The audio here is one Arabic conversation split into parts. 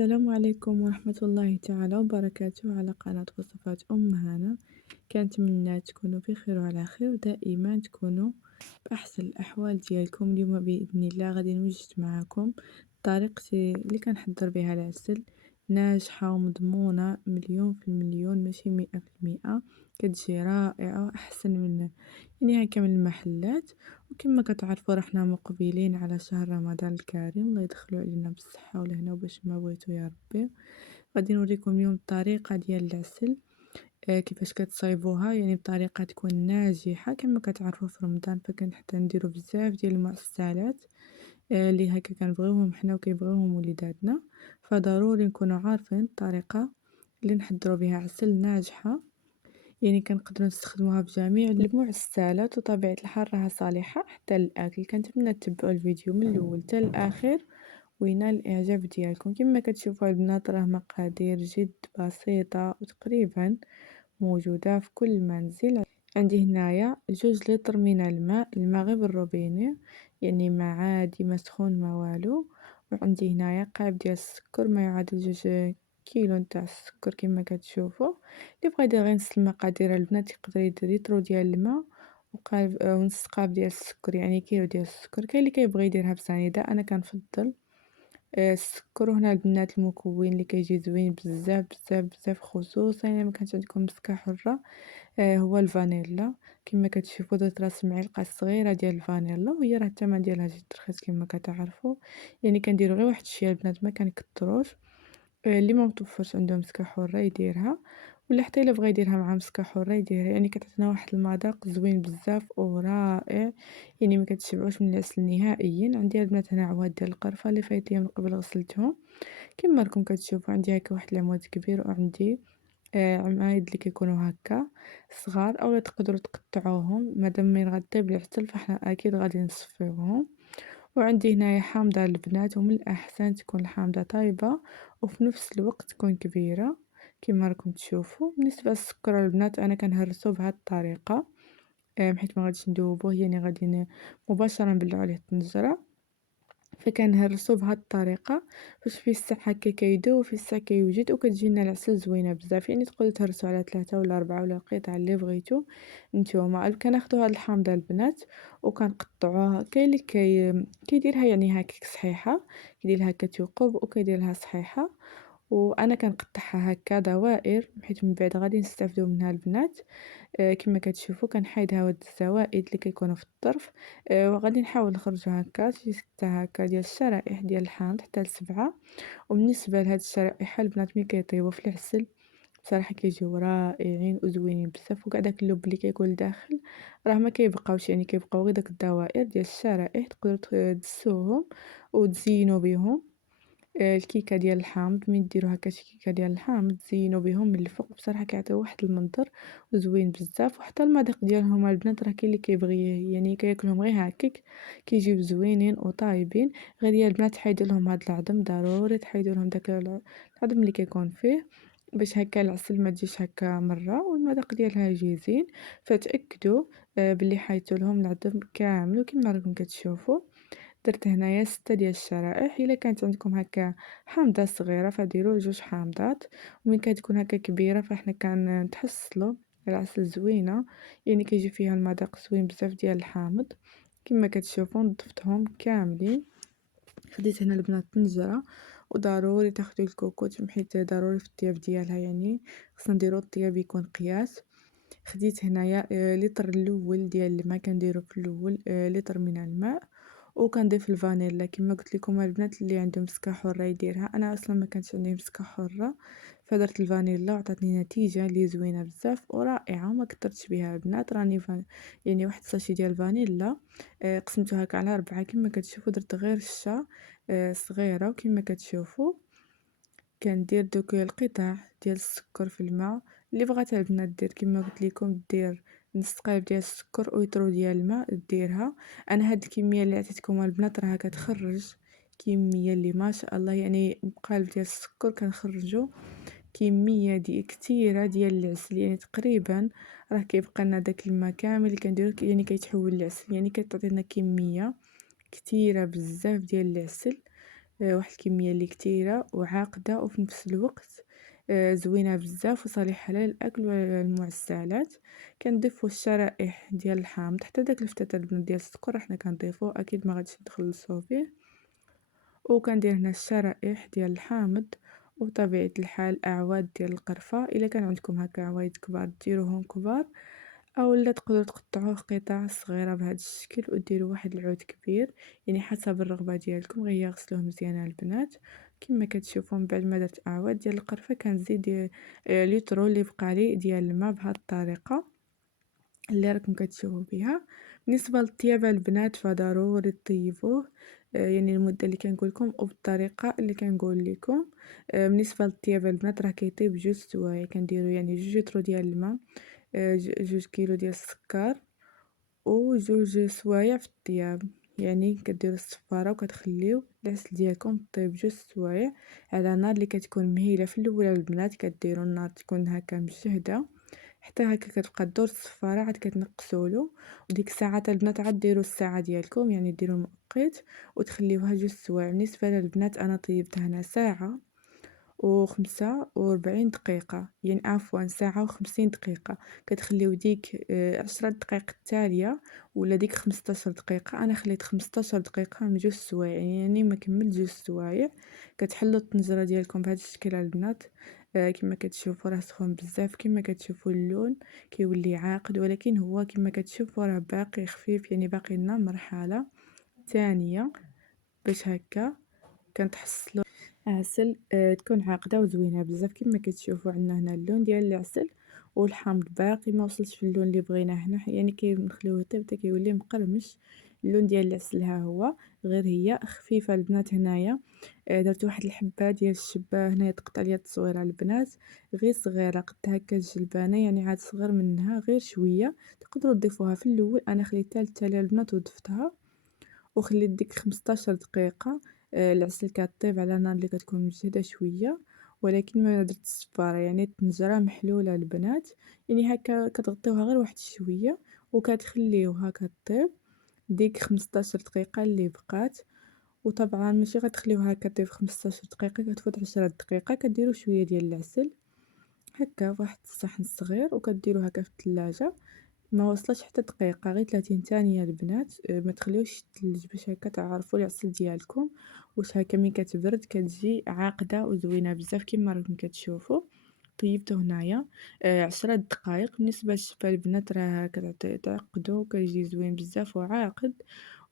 السلام عليكم ورحمة الله تعالى وبركاته على قناة وصفات هنا. كنتمنى تكونوا بخير وعلى خير دائما، تكونوا بأحسن الأحوال ديالكم. اليوم بإذن الله غادي نوجد معكم طريقتي اللي كنحضر بها العسل، ناجحة ومضمونة مليون في المليون، ماشي 100%. كتجي رائعة وأحسن من هكا من المحلات. وكما كتعرفوا رحنا مقبلين على شهر رمضان الكريم، الله يدخلو علينا بالصحة والهنا وباش ما بغيتو يا ربي. غادي نوريكم اليوم الطريقة ديال العسل، كيفاش كتصايبوها، يعني بطريقة تكون ناجحة. كما كتعرفوا في رمضان حتى نديرو بزاف ديال المعسلات اللي هكا كنبغيوهم حنا وكيبغيوهم وليداتنا، فضروري نكونوا عارفين الطريقة اللي نحضروا بها عسل ناجحة. يعني كنقدروا نستخدموها بجميع المعسلات، وطبيعة الحال راها صالحة حتى للأكل. كنتمنى تتبعوا الفيديو من الأول حتى الآخر وينال الإعجاب ديالكم. كما كتشوفوا البنات راه مقادير جد بسيطة وتقريبا موجودة في كل منزل. عندي هنايا 2 لتر من الماء غير بالروبيني، يعني ما عادي ما سخون ما والو. وعندي هنايا قالب ديال السكر ما يعادل 2 كيلو نتاع السكر. كما كتشوفوا اللي بغى يدير غير نص المقادير البنات يقدر يدير لتر ديال الماء وقالب ونص قالب ديال السكر، يعني كيلو ديال السكر. كاين اللي كيبغي يديرها بسنيده، انا كنفضل السكر. وهنا البنات المكون اللي كيجي زوين بزاف بزاف بزاف، خصوصا الا ما كانش عندكم مسكه حره، هو الفانيلا. كما كتشوفوا درت راس معلقه صغيره ديال الفانيلا، وهي راه الثمن ديالها جد رخيص كما كتعرفوا. يعني كنديروا غير واحد الشويه البنات ما كنكتروش. اللي ما متوفرش عنده مسكه حره يديرها، ولا حتى الا بغى يديرها مع مسكه حره يديرها. يعني كتعطينا واحد المذاق زوين بزاف ورائع، يعني ما كتشبعوش من العسل نهائيا. عندي البنات هنا عواد ديال القرفه اللي فايت ليا من قبل غسلتهم. كما راكم كتشوفوا عندي هكا واحد العمود كبير، وعندي عمايد اللي كيكونوا هكا صغار، اولا تقدروا تقطعوهم مادام من غطيب العسل فاحنا اكيد غادي نصفيوهم. وعندي هنايا حامضة البنات، ومن الأحسن تكون الحامضة طايبة وفي نفس الوقت تكون كبيرة كما راكم تشوفوا. بالنسبة للسكر البنات أنا كنهرسو بهاد الطريقة، حيت ما غاديش ندوبوه، يعني غادي مباشرة نبلعو عليه الطنجرة. فكنهرسو بهاد الطريقة باش في الساعة هكا كيدوب وفي الساعة كيوجد، وكتجينا العسل زوينة بزاف. يعني تقدروا تهرسو على 3 ولا 4 ولا القطعة اللي بغيتو نتوما. كناخدو هاد الحامضة البنات وكنقطعوها. كاين اللي كيديرها يعني هكاك صحيحة، كيديرها كتوقب وكيديرها صحيحة، وانا كنقطعها هكا دوائر حيت من بعد غادي نستافدو منها البنات. كما كتشوفوا كنحيد هاد الزوائد اللي كيكونوا في الطرف، وغادي نحاول نخرجو هكا شي 6 هكا ديال الشرائح ديال الحامض حتى ل7. وبالنسبه لهاد الشرائح البنات ملي كيطيبوا في العسل بصراحه كيجيو رائعين وزوينين بزاف، وكاع داك اللب اللي كيكون لداخل راه ما كيبقاوش، يعني كيبقاو غير داك الدوائر ديال الشرائح. تقدروا تدسوهم وتزينوا بهم الكيكة ديال الحامض. من ديروا هكا شي كيكة ديال الحامض تزينوا بهم من الفوق، بصراحة كيعطيو واحد المنظر زوين بزاف. وحتى المذاق ديالهم البنات راه كاين اللي كيبغي يعني كياكلهم غير هكاك كيجيو زوينين وطايبين. غير يا البنات حيدوا لهم هاد العظم، ضروري تحيدوا لهم داك العظم اللي كيكون فيه، باش هكا العسل ما تجيش هكا مره والمذاق ديالها يجي زين. فتاكدوا باللي حيدتوا لهم العظم كامل. وكما راكم كتشوفوا درت هنايا 6 ديال الشرائح. الا كانت عندكم هكا حامضه صغيره فديروا 2 حامضات، ومن كتكون هكا كبيره فاحنا كنتحصلوا العسل زوينه، يعني كيجي فيها المذاق زوين بزاف ديال الحامض. كما كتشوفوا نظفتهم كاملين. خديت هنا البنات طنجره، وضروري تاخدوا الكوكوط حيت ضروري في الطياب ديالها، يعني خصنا نديرو الطياب يكون قياس. خديت هنايا لتر الاول ديال الماء، كنديرو في الاول لتر من الماء، وكنضيف الفانيلا. كما قلت لكم البنات اللي عندهم مسكه حره يديرها، انا اصلا ما كانش عندي مسكه حره فدرت الفانيلا وعطاتني نتيجه اللي زوينه بزاف ورائعه. وما كثرتش بها البنات، راني يعني واحد الساشي ديال الفانيلا قسمتها هكا على 4 كما كتشوفوا. درت غير الشا صغيره، وكما كتشوفوا كندير دوك القطع ديال السكر في الماء. اللي بغات البنات دير كما قلت لكم دير نص قالب ديال السكر ويترو ديال الماء ديرها. انا هاد الكميه اللي عطيتكم البنات راها كتخرج كميه اللي ما شاء الله، يعني بقالب ديال السكر كنخرجوا كميه دي كتيره ديال العسل. يعني تقريبا راه كيبقى لنا داك الماء كامل اللي كنديرو، يعني كيتحول للعسل، يعني كتعطينا كميه كتيره بزاف ديال العسل. واحد الكمية اللي كتيرة وعاقدة وفي نفس الوقت زوينة بزاف وصالحة للأكل والمعسّلات. كنضيفو الشرائح ديال الحامض حتى داك الفتات البنات ديال السكر حنا كنضيفوه أكيد ما غاديش نخلصو فيه، وكندير هنا الشرائح ديال الحامض وبطبيعة الحال أعواد ديال القرفة. إلا كان عندكم هكا عوايد كبار ديروهم كبار، أولا تقدروا تقطعوه قطع صغيرة بهذا الشكل وديروا واحد العود كبير، يعني حسب الرغبة ديالكم. غير يغسلوه مزيان البنات كما كتشوفوا. من بعد ما درت أعواد ديال القرفة كنزيد ليترو اللي بقى لي ديال الماء بهذه الطريقة اللي راكم كتشوفوا بها. بالنسبة للطياب البنات فضروري تطيبوه يعني المدة اللي كنقول لكم وبالطريقة اللي كنقول لكم. بالنسبة للطياب البنات راه كيطيب 2 سوايع، كنديرو يعني 2 لتر ديال الماء، 2 كيلو ديال السكر و2 سوايع في الطياب. يعني كديروا الصفارة وكتخليو العسل ديالكم طيب 2 سوايع على نار اللي كتكون مهيلة. في الاول البنات كديروا النار تكون هكا مجهدة حتى هكا كتبقى تدور الصفارة عاد كتنقصولو، وديك الساعات البنات عاد ديروا الساعة ديالكم يعني ديروا المؤقت وتخليوها 2 سوايع. بالنسبة للبنات أنا طيبتها هنا ساعة و45 دقيقة، يعني عفوا ساعة و50 دقيقة. كتخليو ديك 10 دقائق التالية ولا ديك 15 دقيقة. أنا خليت 15 دقيقة من 2 سوايع يعني ما كملت 2 سوايع. كتحلو الطنجرة ديالكم بهذا الشكل البنات. كما كتشوفوا راه سخون بزاف، كما كتشوفوا اللون كيولي عاقد، ولكن هو كما كتشوفوا راه باقي خفيف، يعني باقي لنا مرحلة ثانية باش هكا كنتحصلوا عسل تكون عاقدة وزوينة بزاف. كما كتشوفوا عندنا هنا اللون ديال العسل والحامض باقي ما وصلش في اللون اللي بغيناه هنا، يعني كنخليوه يطيب حتى كيولي مقرمش. اللون ديال العسل ها هو، غير هي خفيفة البنات. هنايا درت واحد الحبة ديال الشبة هنايا تقطع ليا التصويرة البنات غير صغيرة قد هكا الجلبانة، يعني عاد صغر منها غير شوية. تقدروا تضيفوها في الاول، انا خليتها للتالي البنات وضفتها وخليت ديك 15 دقيقة. العسل كطيب على نار اللي كتكون مجهدة شوية، ولكن ما درت الصفارة يعني الطنجرة محلولة البنات، يعني هكا كتغطيوها غير واحد شوية وكتخليوها كطيب ديك 15 دقيقة اللي بقات. وطبعا ماشي غتخليوها هكا طيب 15 دقيقة كتفوت 10 دقيقة. كديروا شوية ديال العسل هكا فواحد الصحن صغير وكديروه هكا في الثلاجة ما وصلش حتى دقيقة، غير 30 ثانية البنات. ما تخليوش يتلج باش هكا تعرفوا العسل ديالكم واش هكا ملي كتبرد كتجي عاقدة وزوينة بزاف كما راكم كتشوفوا. طيبته هنايا 10 دقائق. بالنسبة للشفا البنات راه تعقدو كيجي زوين بزاف وعاقد.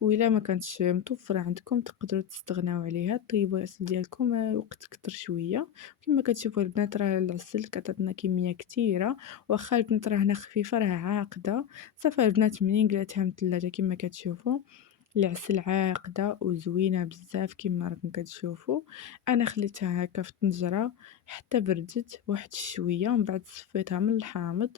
وإلا ما كانتش متوفرة عندكم تقدروا تستغناو عليها، طيبوا العسل ديالكم وقت كتر شوية. كما كتشوفوا البنات راه العسل كتعطينا كمية كتيرة، واخا البنات راه هنا خفيفة راه عاقدة. صافي البنات منين قلعتها من الثلاجة كما كتشوفوا العسل عاقدة وزوينة بزاف كما راكم كتشوفوا. انا خليتها هكا في الطنجرة حتى بردت واحد شوية، ومن بعد صفيتها من الحامض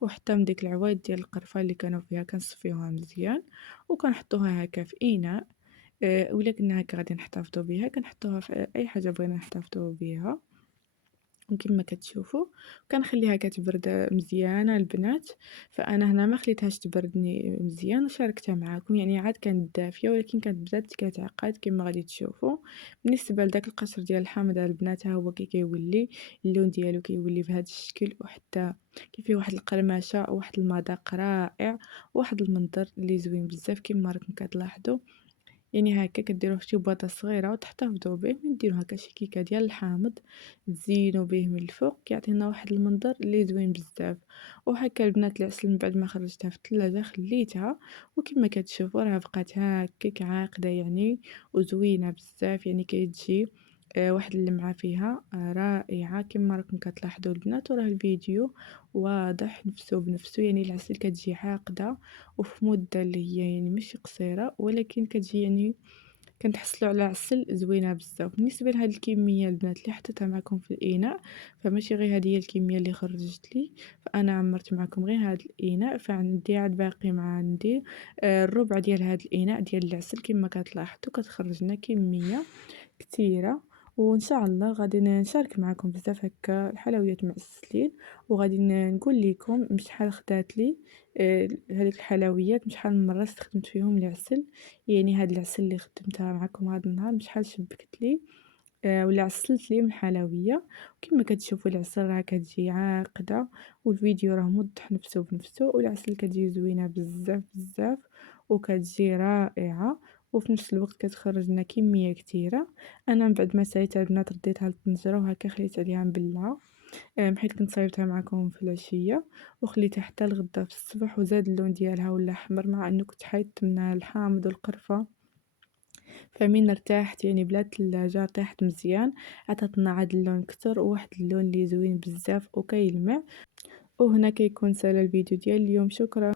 وحتى من ديك العوايد ديال القرفة اللي كانوا فيها كنصفيوها مزيان وكنحطوها هكا في إناء. ولا كنا هكا غادي نحتفظوا بها كنحطوها في أي حاجة بغينا نحتفظوا بها. وكما كتشوفوا كنخليها كتبرد مزيانه البنات. فانا هنا ما خليتهاش تبردني مزيان وشاركتها معاكم، يعني عاد كانت دافيه ولكن كانت بدات كتعقد كما غادي تشوفوا. بالنسبه لداك القشر ديال الحامض البنات ها هو كيولي اللون ديالو كيولي بهذا الشكل، وحتى فيه واحد القرمشه وواحد المذاق رائع وواحد المنظر اللي زوين بزاف كما راكم كتلاحظوا. يعني هكا كديروه في شي بواطة صغيرة وتحتفظوا به. من ديروا هكا شي كيكة ديال الحامض تزينوا به من الفوق كيعطينا واحد المنظر اللي زوين بزاف. وهكا البنات العسل من بعد ما خرجتها في الثلاجة خليتها وكما كتشوفوا راه بقات هكاك عاقدة يعني وزوينة بزاف، يعني كتجي واحد اللمعة فيها رائعة كما راكم كتلاحظوا البنات. وراه الفيديو واضح نفسه بنفسه، يعني العسل كتجي عاقدة وفي مدة اللي هي يعني ماشي قصيرة ولكن كتجي يعني كنتحصلوا على عسل زوينة بزاف. بالنسبة لهاد الكمية البنات اللي حطيتها معكم في الإناء فماشي غير هادي هي الكمية اللي خرجت لي، فأنا عمرت معكم غير هاد الإناء. فعندي عاد باقي مع عندي الربع ديال هاد الإناء ديال العسل كما كتلاحظوا كتخرج لنا كمية كتيرة. وإن شاء الله غادي نشارك معاكم بزاف هكا الحلويات معسلين، وغادي نقول لكم شحال خدات لي هذيك الحلويات، شحال من مرة استخدمت فيهم العسل. يعني هاد العسل اللي خدمتها معاكم هاد النهار شحال شبكت لي ولا عسلت لي من الحلوية. وكما كتشوفوا العسل راه كتجي عاقدة، والفيديو راه موضح نفسه بنفسه، والعسل كتجي زوينة بزاف بزاف وكتجي رائعة، وفي نفس الوقت كتخرج لنا كمية كتيرة. انا من بعد ما ساليتها البنات رديتها للطنجرة وهكا خليت عليها مبلعة، حيت كنت صايبتها معكم في العشية وخليتها حتى الغدا في الصباح، وزاد اللون ديالها ولا احمر مع انه كنت حايدت منها الحامض والقرفة. فمن ارتاحت يعني بلا تلاجة ارتاحت مزيان، عطاتنا عاد اللون كتر وواحد اللون اللي زوين بزاف وكيلمع. وهنا كيكون سالا الفيديو ديال اليوم. شكرا.